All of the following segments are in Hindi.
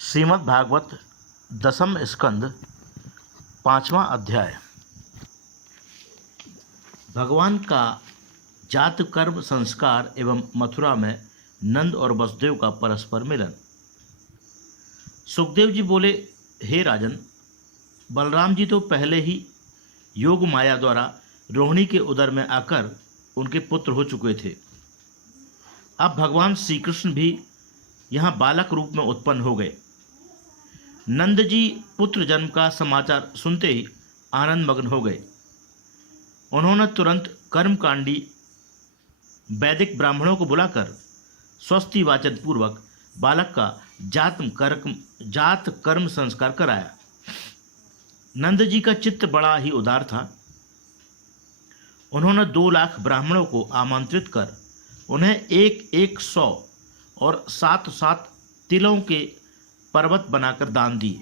श्रीमद् भागवत दसम स्कंद पांचवा अध्याय। भगवान का जात कर्म संस्कार एवं मथुरा में नंद और वसुदेव का परस्पर मिलन। सुखदेव जी बोले, हे राजन, बलराम जी तो पहले ही योग माया द्वारा रोहिणी के उदर में आकर उनके पुत्र हो चुके थे। अब भगवान श्री कृष्ण भी यहाँ बालक रूप में उत्पन्न हो गए। नंद जी पुत्र जन्म का समाचार सुनते ही आनंद मग्न हो गए। उन्होंने तुरंत कर्मकांडी वैदिक ब्राह्मणों को बुलाकर स्वस्ति वाचन पूर्वक बालक का जात कर्म संस्कार कराया। नंद जी का चित्त बड़ा ही उदार था। उन्होंने 2 लाख ब्राह्मणों को आमंत्रित कर उन्हें 100 और 7 तिलों के पर्वत बनाकर दान दिए।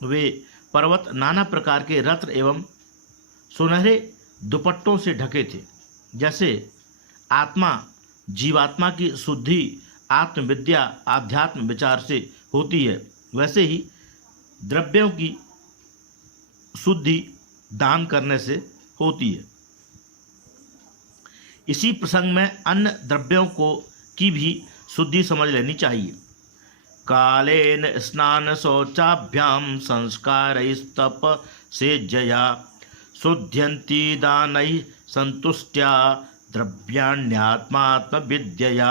वे पर्वत नाना प्रकार के रत्न एवं सुनहरे दुपट्टों से ढके थे। जैसे आत्मा जीवात्मा की शुद्धि आत्मविद्या आध्यात्म विचार से होती है, वैसे ही द्रव्यों की शुद्धि दान करने से होती है। इसी प्रसंग में अन्य द्रव्यों की भी शुद्धि समझ लेनी चाहिए। कालेन स्नान शौचाभ्याम संस्कारैस्तप से जया शुद्ध्यन्ति दानैः संतुष्ट्या द्रव्याण्यात्मात्म विद्यया।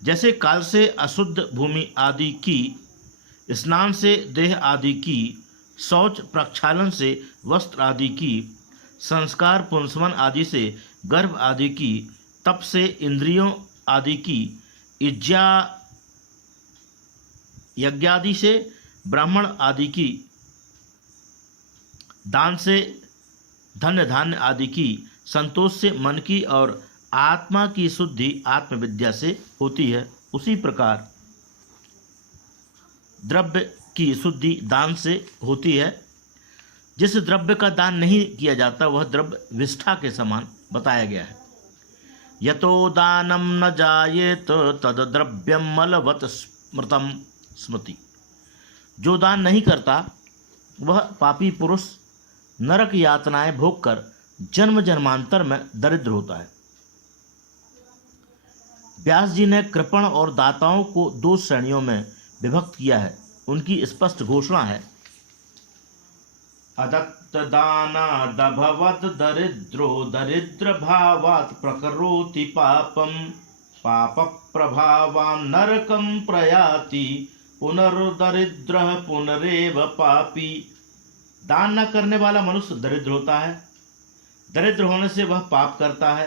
जैसे काल से अशुद्ध भूमि आदि की, स्नान से देह आदि की, शौच प्रक्षालन से वस्त्र आदि की, संस्कार पुंसवन आदि से गर्भ आदि की, तप से इंद्रियों आदि की, इज्जा यज्ञादि से ब्राह्मण आदि की, दान से धन्य धान्य आदि की, संतोष से मन की और आत्मा की शुद्धि आत्मविद्या से होती है। उसी प्रकार द्रव्य की शुद्धि दान से होती है। जिस द्रव्य का दान नहीं किया जाता वह द्रव्य विष्ठा के समान बताया गया है। यतो दानम न जायेत तद द्रव्यम मलवत स्मृतम स्मृति। जो दान नहीं करता वह पापी पुरुष नरक यातनाएं भोगकर जन्म जन्मांतर में दरिद्र होता है। व्यास जी ने कृपण और दाताओं को 2 श्रेणियों में विभक्त किया है। उनकी स्पष्ट घोषणा है, अदत्त दानादभवत् दरिद्रो दरिद्र भावात् प्रकरोति पापम पाप प्रभावान् नरकं प्रयाति पुनर्दरिद्रः पुनरेव पापी। दान न करने वाला मनुष्य दरिद्र होता है। दरिद्र होने से वह पाप करता है।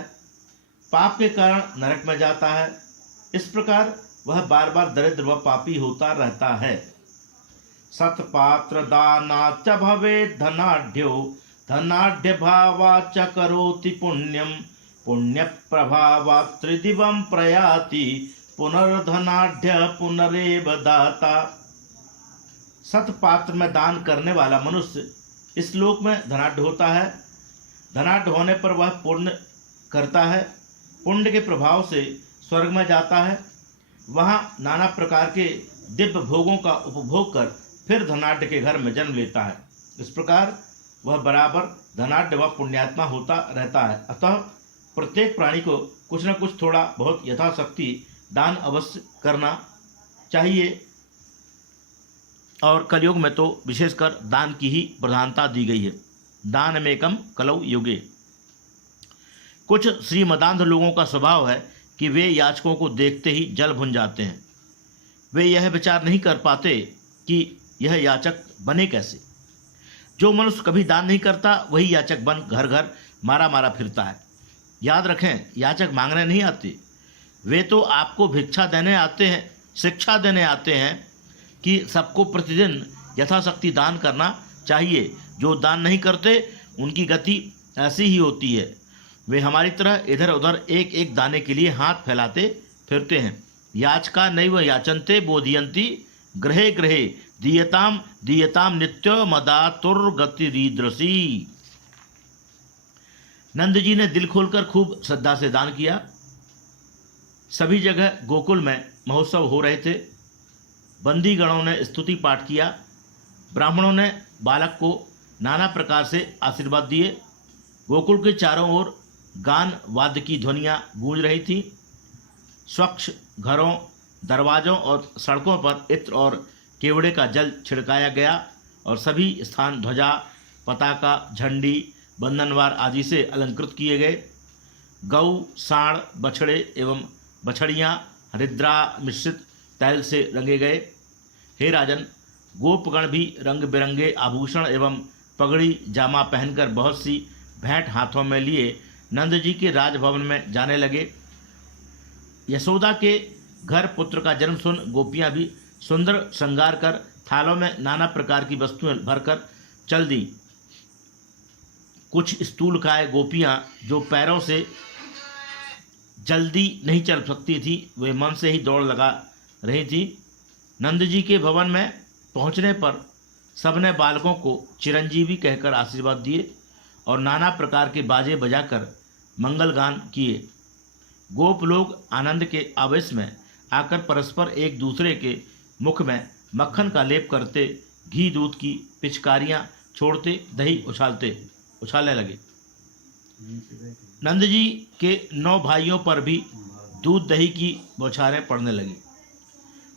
पाप के कारण नरक में जाता है। इस प्रकार वह बार बार दरिद्र व पापी होता रहता है। सत्पात्र दानाच्च भवेत् धनाढ्यो धनाढ्य भावाच्च करोति पुण्यम पुण्य प्रभावात् त्रिदिवं प्रयाति पुनर्धनाढ्य पुनरेव दाता। सत्पात्र में दान करने वाला मनुष्य इस लोक में धनाढ्य होता है। धनाढ्य होने पर वह पुण्य करता है। पुण्य के प्रभाव से स्वर्ग में जाता है। वहाँ नाना प्रकार के दिव्य भोगों का उपभोग कर फिर धनाढ्य के घर में जन्म लेता है। इस प्रकार वह बराबर धनाढ्य व पुण्यात्मा होता रहता है। अतः प्रत्येक प्राणी को कुछ न कुछ थोड़ा बहुत यथाशक्ति दान अवश्य करना चाहिए। और कलयुग में तो विशेषकर दान की ही प्रधानता दी गई है। दानमेकम कलौ युगे। कुछ श्रीमदांध लोगों का स्वभाव है कि वे याचकों को देखते ही जल भुन जाते हैं। वे यह विचार नहीं कर पाते कि यह याचक बने कैसे। जो मनुष्य कभी दान नहीं करता वही याचक बन घर घर मारा मारा फिरता है। याद रखें, याचक मांगने नहीं आते। वे तो आपको भिक्षा देने आते हैं, शिक्षा देने आते हैं कि सबको प्रतिदिन यथाशक्ति दान करना चाहिए। जो दान नहीं करते उनकी गति ऐसी ही होती है। वे हमारी तरह इधर उधर एक एक दाने के लिए हाथ फैलाते फिरते हैं। याचका नैव याचन्ते बोधयन्ति गृहे गृहे दीयताम दीयताम नित्य मदातुर्गतिरीदृशी। नंद जी ने दिल खोलकर खूब श्रद्धा से दान किया। सभी जगह गोकुल में महोत्सव हो रहे थे। बंदीगणों ने स्तुति पाठ किया। ब्राह्मणों ने बालक को नाना प्रकार से आशीर्वाद दिए। गोकुल के चारों ओर गान वाद्य की ध्वनियाँ गूंज रही थी। स्वच्छ घरों, दरवाज़ों और सड़कों पर इत्र और केवड़े का जल छिड़काया गया और सभी स्थान ध्वजा, पताका, झंडी, बंधनवार आदि से अलंकृत किए गए। गऊ, साँड़, बछड़े एवं बछड़ियाँ हरिद्रा मिश्रित तैल से रंगे गए। हे राजन, गोपगण भी रंग बिरंगे आभूषण एवं पगड़ी जामा पहनकर बहुत सी भेंट हाथों में लिए नंद जी के राजभवन में जाने लगे। यशोदा के घर पुत्र का जन्म सुन गोपियाँ भी सुंदर श्रृंगार कर थालों में नाना प्रकार की वस्तुएं भरकर चल दी। कुछ स्थूल काय गोपियाँ जो पैरों से जल्दी नहीं चल सकती थी, वे मन से ही दौड़ लगा रही थी। नंद जी के भवन में पहुंचने पर सबने बालकों को चिरंजीवी कहकर आशीर्वाद दिए और नाना प्रकार के बाजे बजाकर मंगल गान किए। गोप लोग आनंद के आवेश में आकर परस्पर एक दूसरे के मुख में मक्खन का लेप करते, घी दूध की पिचकारियाँ छोड़ते, दही उछालने लगे। नंद जी के 9 भाइयों पर भी दूध दही की बौछारें पड़ने लगी।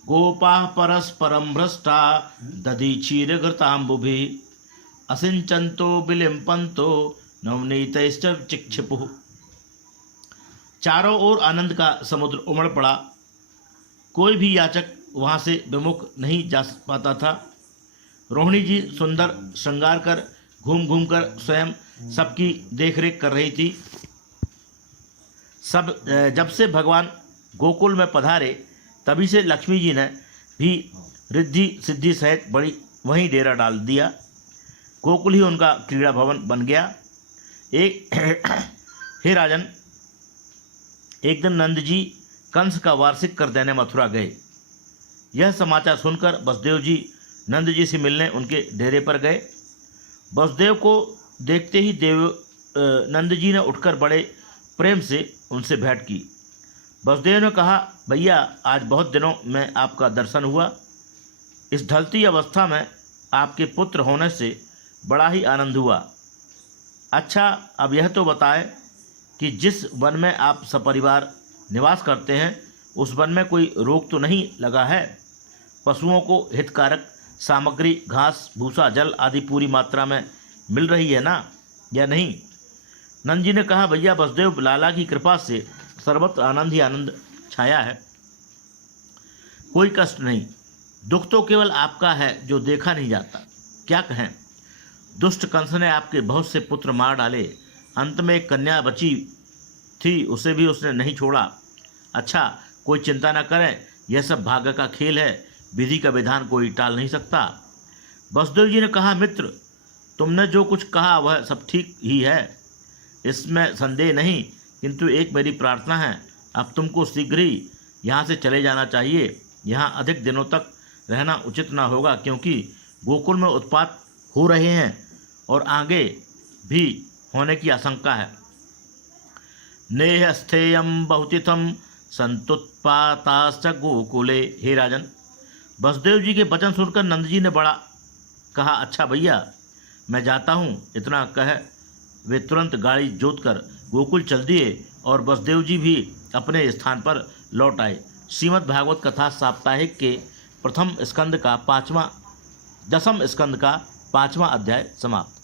गोपाः परस्परं भ्रष्टा दधीचीर घृताम्बुभि असिंचन्तो विलिम्पन्तो नवनीतैश्च चिक्षिपुः। चारों ओर आनंद का समुद्र उमड़ पड़ा। कोई भी याचक वहाँ से विमुख नहीं जा पाता था। रोहिणी जी सुंदर श्रृंगार कर घूम घूम कर स्वयं सबकी देखरेख कर रही थी। जब से भगवान गोकुल में पधारे तभी से लक्ष्मी जी ने भी रिद्धि सिद्धि सहित बड़ी वहीं डेरा डाल दिया। गोकुल ही उनका क्रीड़ा भवन बन गया। हे राजन, एक दिन नंद जी कंस का वार्षिक कर देने मथुरा गए। यह समाचार सुनकर वसुदेव जी नंद जी से मिलने उनके डेरे पर गए। वसुदेव को देखते ही नंद जी ने उठकर बड़े प्रेम से उनसे भेंट की। वसुदेव ने कहा, भैया, आज बहुत दिनों में आपका दर्शन हुआ। इस ढलती अवस्था में आपके पुत्र होने से बड़ा ही आनंद हुआ। अच्छा, अब यह तो बताएं कि जिस वन में आप सपरिवार निवास करते हैं उस वन में कोई रोग तो नहीं लगा है? पशुओं को हितकारक सामग्री, घास, भूसा, जल आदि पूरी मात्रा में मिल रही है ना, या नहीं? नंद जी ने कहा, भैया वसुदेव, लाला की कृपा से सर्वत्र आनंद ही आनंद छाया है, कोई कष्ट नहीं। दुख तो केवल आपका है जो देखा नहीं जाता। क्या कहें, दुष्ट कंस ने आपके बहुत से पुत्र मार डाले। अंत में एक कन्या बची थी, उसे भी उसने नहीं छोड़ा। अच्छा, कोई चिंता न करें, यह सब भाग्य का खेल है, विधि का विधान कोई टाल नहीं सकता। वसुदेव जी ने कहा, मित्र, तुमने जो कुछ कहा वह सब ठीक ही है, इसमें संदेह नहीं, किंतु एक मेरी प्रार्थना है। अब तुमको शीघ्र ही यहाँ से चले जाना चाहिए। यहाँ अधिक दिनों तक रहना उचित न होगा, क्योंकि गोकुल में उत्पात हो रहे हैं और आगे भी होने की आशंका है। नेह स्थेयम बहुतिथम संतुत्पाताश्च गोकुले। हे राजन, वसुदेव जी के वचन सुनकर नंद जी ने बड़ा कहा, अच्छा भैया, मैं जाता हूँ। इतना कह वे तुरंत गाड़ी जोतकर गोकुल चल दिए और वसुदेव जी भी अपने स्थान पर लौट आए। श्रीमद् भागवत कथा साप्ताहिक के दसम स्कंद का 5वां अध्याय समाप्त।